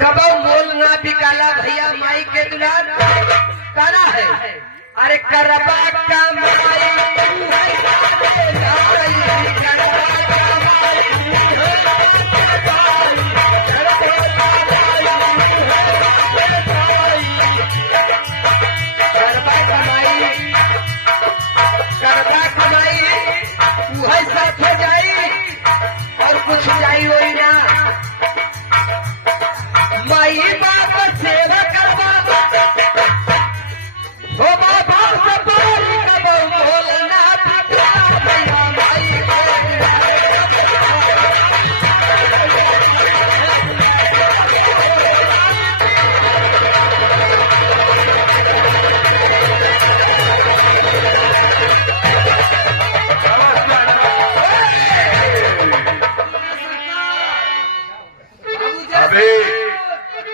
कबो मोल ना बिकाला भैया माई के दुलार करा है। अरे करबा का माई करबा कमाई वही साथ हो जाई और कुछ जाई वही ना। माई बाप सेवा करवा हो बाबा सपारी कब बोलना भैया माई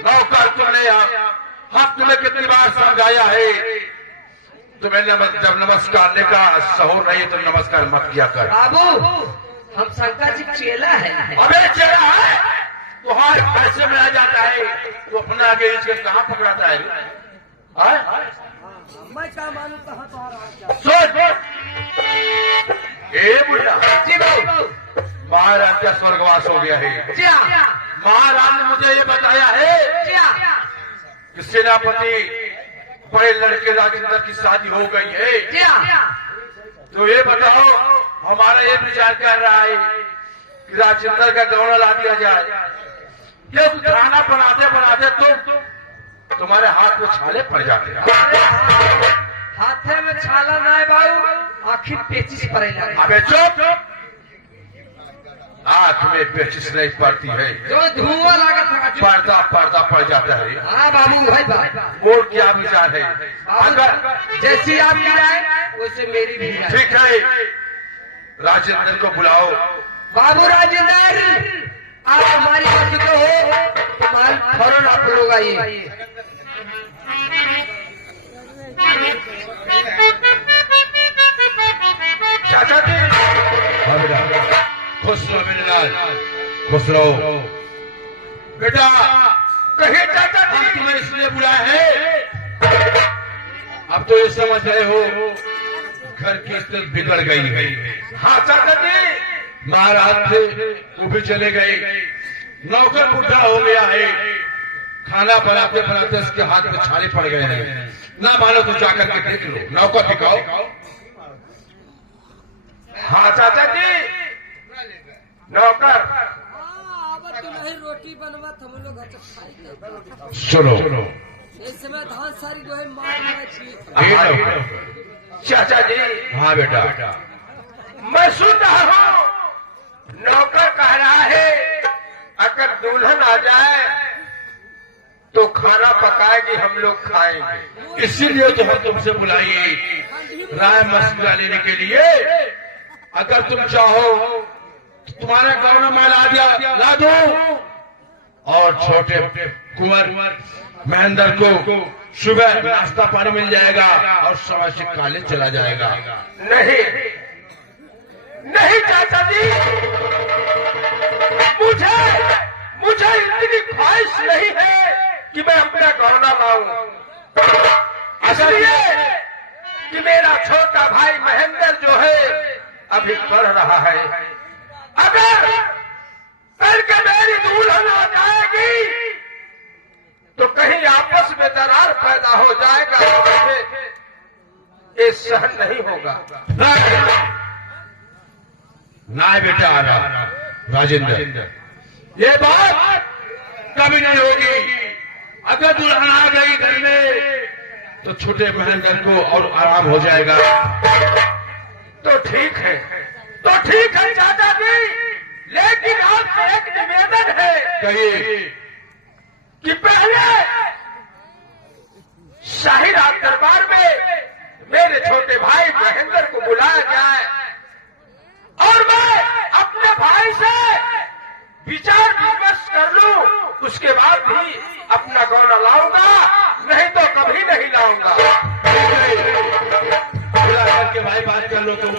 नौकर तुमने हम तुम्हें कितनी बार समझाया है तुम्हें जब नमस्कार का सहूर नहीं तो नमस्कार मत किया कर। बाबू हम शंकर जी चेला है। अबे चेला है तो हर पैसे में आ जाता है तो अपना आगे इसके कहाँ पकड़ाता है? मैं क्या मानू कहाँ सोच ए बुढ़ा जी बाबू महाराज का स्वर्गवास हो गया है। महाराज ने मुझे ये बताया है कि सेनापति बड़े लड़के राजेंद्र की शादी हो गई है। तो ये बताओ हमारा ये विचार कर रहा है कि राजेंद्र का गौना ला दिया जाए। ये खाना बनाते बनाते तुम्हारे हाथ में छाले पड़ जाते हैं। हाथे में छाला ना है बाबू आखिर पेचिस पड़ेगा। अबे चुप आंख में पेचिस नहीं पड़ती है जो धुआं लगा था पर्दा पर्दा पड़ जाता है। हाँ बाबू भाई भाई और क्या विचार है? अगर जैसी आपकी राय वैसे मेरी भी राय। ठीक है राजेंद्र को बुलाओ। बाबू राजेंद्र आप हमारी बात तो हो तुम्हारी फौरन आप लोग आइए। चाचा जी खुश रहो मेरे लाल खुश रहो। बेटा कहे चाचा जी तुम्हें इसलिए बुलाया है अब तो ये समझ रहे हो घर की स्थिति बिगड़ गई है। हाँ चाचा जी महाराज थे वो भी चले गए नौकर बूढ़ा हो गया है खाना बनाते बनाते उसके हाथ में छाले पड़ गए हैं। ना मानो तो जाकर के देख लो नौकर दिखाओ। हाँ चाचा जी नौकर नहीं रोटी बनवा हम लोग सुनो इस समय धान सारी जो है मार चाचा जी। हाँ बेटा मैं सुन रहा हूँ नौकर कह रहा है अगर दुल्हन आ जाए तो खाना पकाएगी हम लोग खाएंगे। इसीलिए तो हम तुमसे बुलाइए राय मशवरा लेने के लिए। अगर तुम चाहो तुम्हारे गाँव में मैं ला दूं और छोटे कुंवर महेंद्र को सुबह नाश्ता पानी मिल जाएगा और समय से कॉलेज चला जाएगा। नहीं नहीं चाचा जी मुझे इतनी ख्वाहिश नहीं है कि मैं अपना गौना लाऊं। इसलिए कि मेरा छोटा भाई महेंद्र जो है अभी पढ़ रहा है। अगर कल के मेरी दुल्हन हो जाएगी तो कहीं आपस में दरार पैदा हो जाएगा ये सहन नहीं होगा। ना बेटा आना राजेंद्र ये बात कभी नहीं होगी। अगर दुल्हन आ गई घर में तो छोटे महेंद्र को और आराम हो जाएगा। तो ठीक है चाचा जी लेकिन आपसे एक निवेदन है। कहिए कि पहले शाही राज दरबार में मेरे छोटे भाई महेंद्र को बुलाया जाए और मैं अपने भाई से विचार विमर्श कर लूं उसके बाद भी अपना गौना लाऊंगा नहीं तो कभी नहीं लाऊंगा। बुला करके भाई बात कर लो तुम।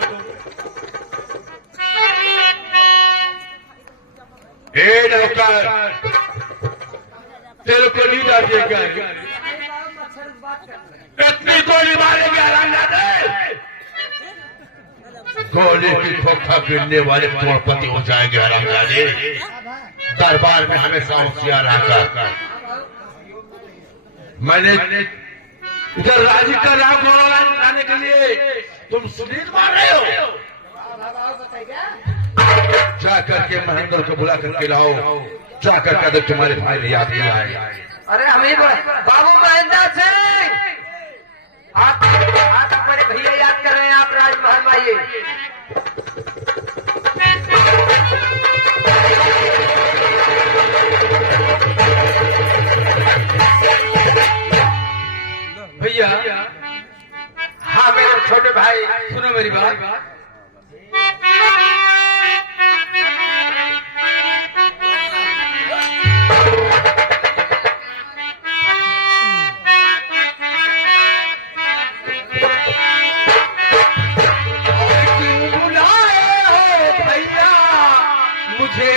नौकर तेरे को नींद आ जाएगा। इतनी गोली मारेंगे हरामजादे, गोली की खोखा गिरने वाले करोड़पति हो जाएंगे हरामजादे। दरबार में हमेशा होशियार आकर मैंने इधर राजी का राम लाने के लिए तुम सुनील मार रहे हो। जा करके महेंद्र को बुला करके लाओ, जा करके अगर तुम्हारे भाई ने याद किया है। अरे हमें बाबू महेंद्र सिंह, आप अपने भैया याद कर रहे हैं, आप राजमहल में आइए। भैया, हाँ मेरे छोटे भाई, सुनो मेरी बात। बुलाए हो भैया मुझे,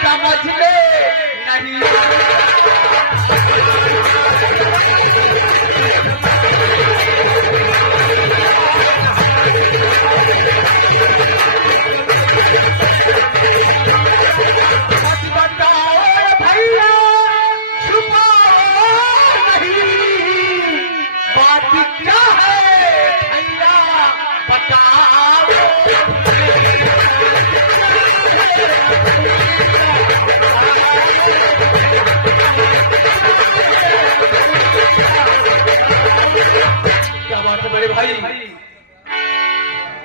समझ में नहीं बताओ भैया, छुपाओ नहीं, बात क्या है भैया बताओ। क्या बात है बड़े भाई,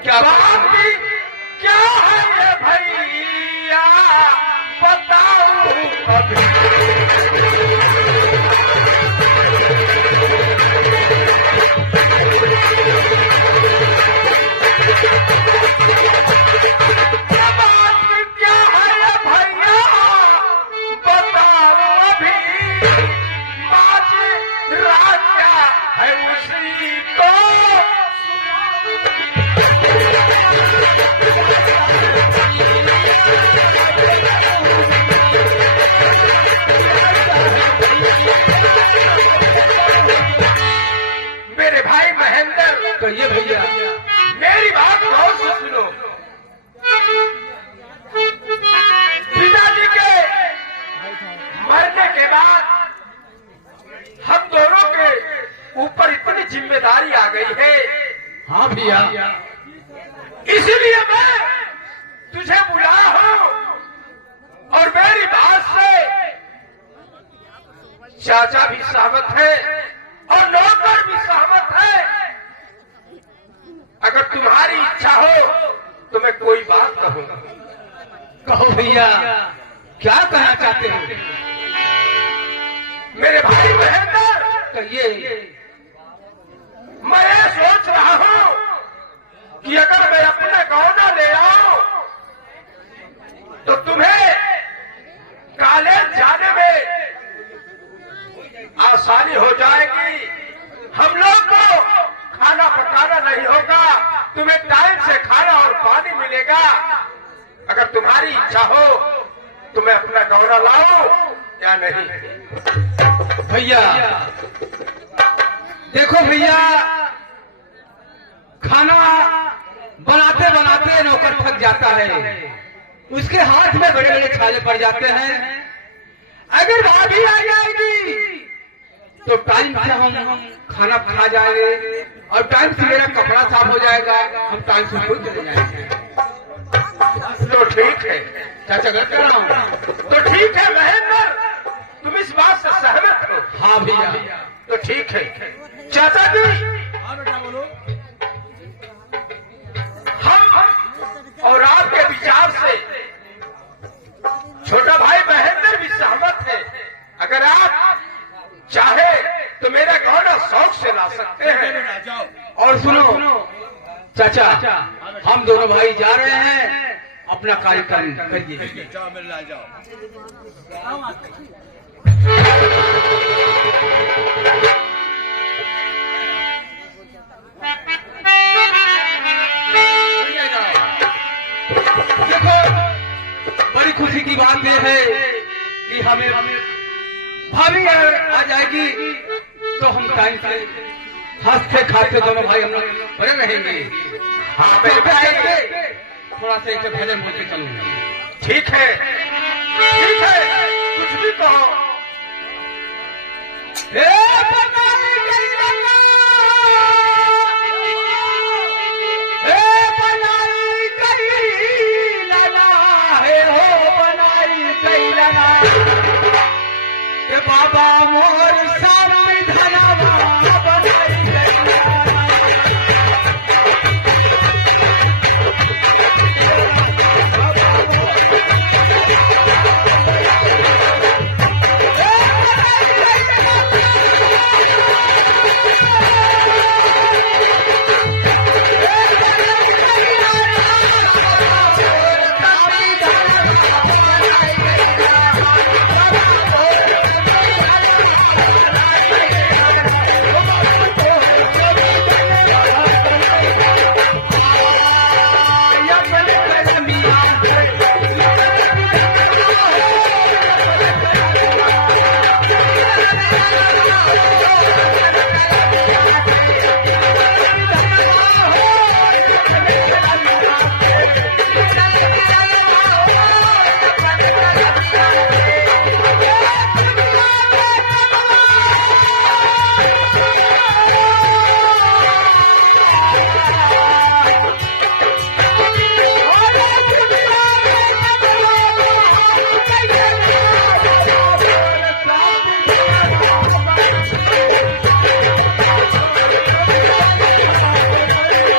क्या बात है, क्या है ये भैया बताओ अभी। क्या बात क्या है ये भैया बताओ अभी, आज रात क्या है उसी को मेरे भाई महेंद्र। कहिए भैया, मेरी बात गौर से सुनो। पिताजी के मरने के बाद हम दोनों के ऊपर इतनी जिम्मेदारी आ गई है। हाँ भैया, इसीलिए मैं तुझे बुलाया हूँ, और मेरी बात से चाचा भी सहमत है और नौकर भी सहमत है। अगर तुम्हारी इच्छा हो तो मैं कोई बात कहूंगा। कहो भैया, क्या कहना चाहते हो? मेरे भाई महेंद्र, कहिए। मैं ये सोच रहा हूं कि अगर मैं अपने गौना ले आऊं तो तुम्हें कॉलेज जाने में आसानी हो जाएगी, हम लोग को खाना पकाना नहीं होगा, तुम्हें टाइम से खाना और पानी मिलेगा। अगर तुम्हारी इच्छा हो तो मैं अपना गौना लाऊं या नहीं? भैया देखो भैया, खाना बनाते बनाते नौकर थक जाता है, उसके हाथ में बड़े बड़े छाले पड़ जाते हैं। अगर भाभी आ जाएगी तो टाइम से हम खाना खा जाएंगे और टाइम से मेरा कपड़ा साफ हो जाएगा, हम टाइम से खुद चले जाएंगे। तो ठीक है चाचा, गलत कर रहा हूँ? तो ठीक है महेंद्र, तुम इस बात से सहमत हो? हाँ भैया। तो ठीक है चाचा जी, हम और आपके विचार से छोटा भाई महेंद्र भी सहमत है। अगर आप चाहे तो मेरा गौना शौक से ला सकते हैं। और सुनो चाचा, हम दोनों भाई जा रहे हैं अपना कार्यक्रम करिए। देखो बड़ी खुशी की बात यह है कि हमें भाभी आ जाएगी तो हम टाइम से हंसते खाते दोनों भाई हम लोग बड़े रहेंगे। हाँ बेटा थोड़ा सा एक भजन बोलते चलूंगा। ठीक है कुछ भी कहो। बनाई गई लगा, बनाई गई लगा हो बनाई गई लगा बाबा मोर साहब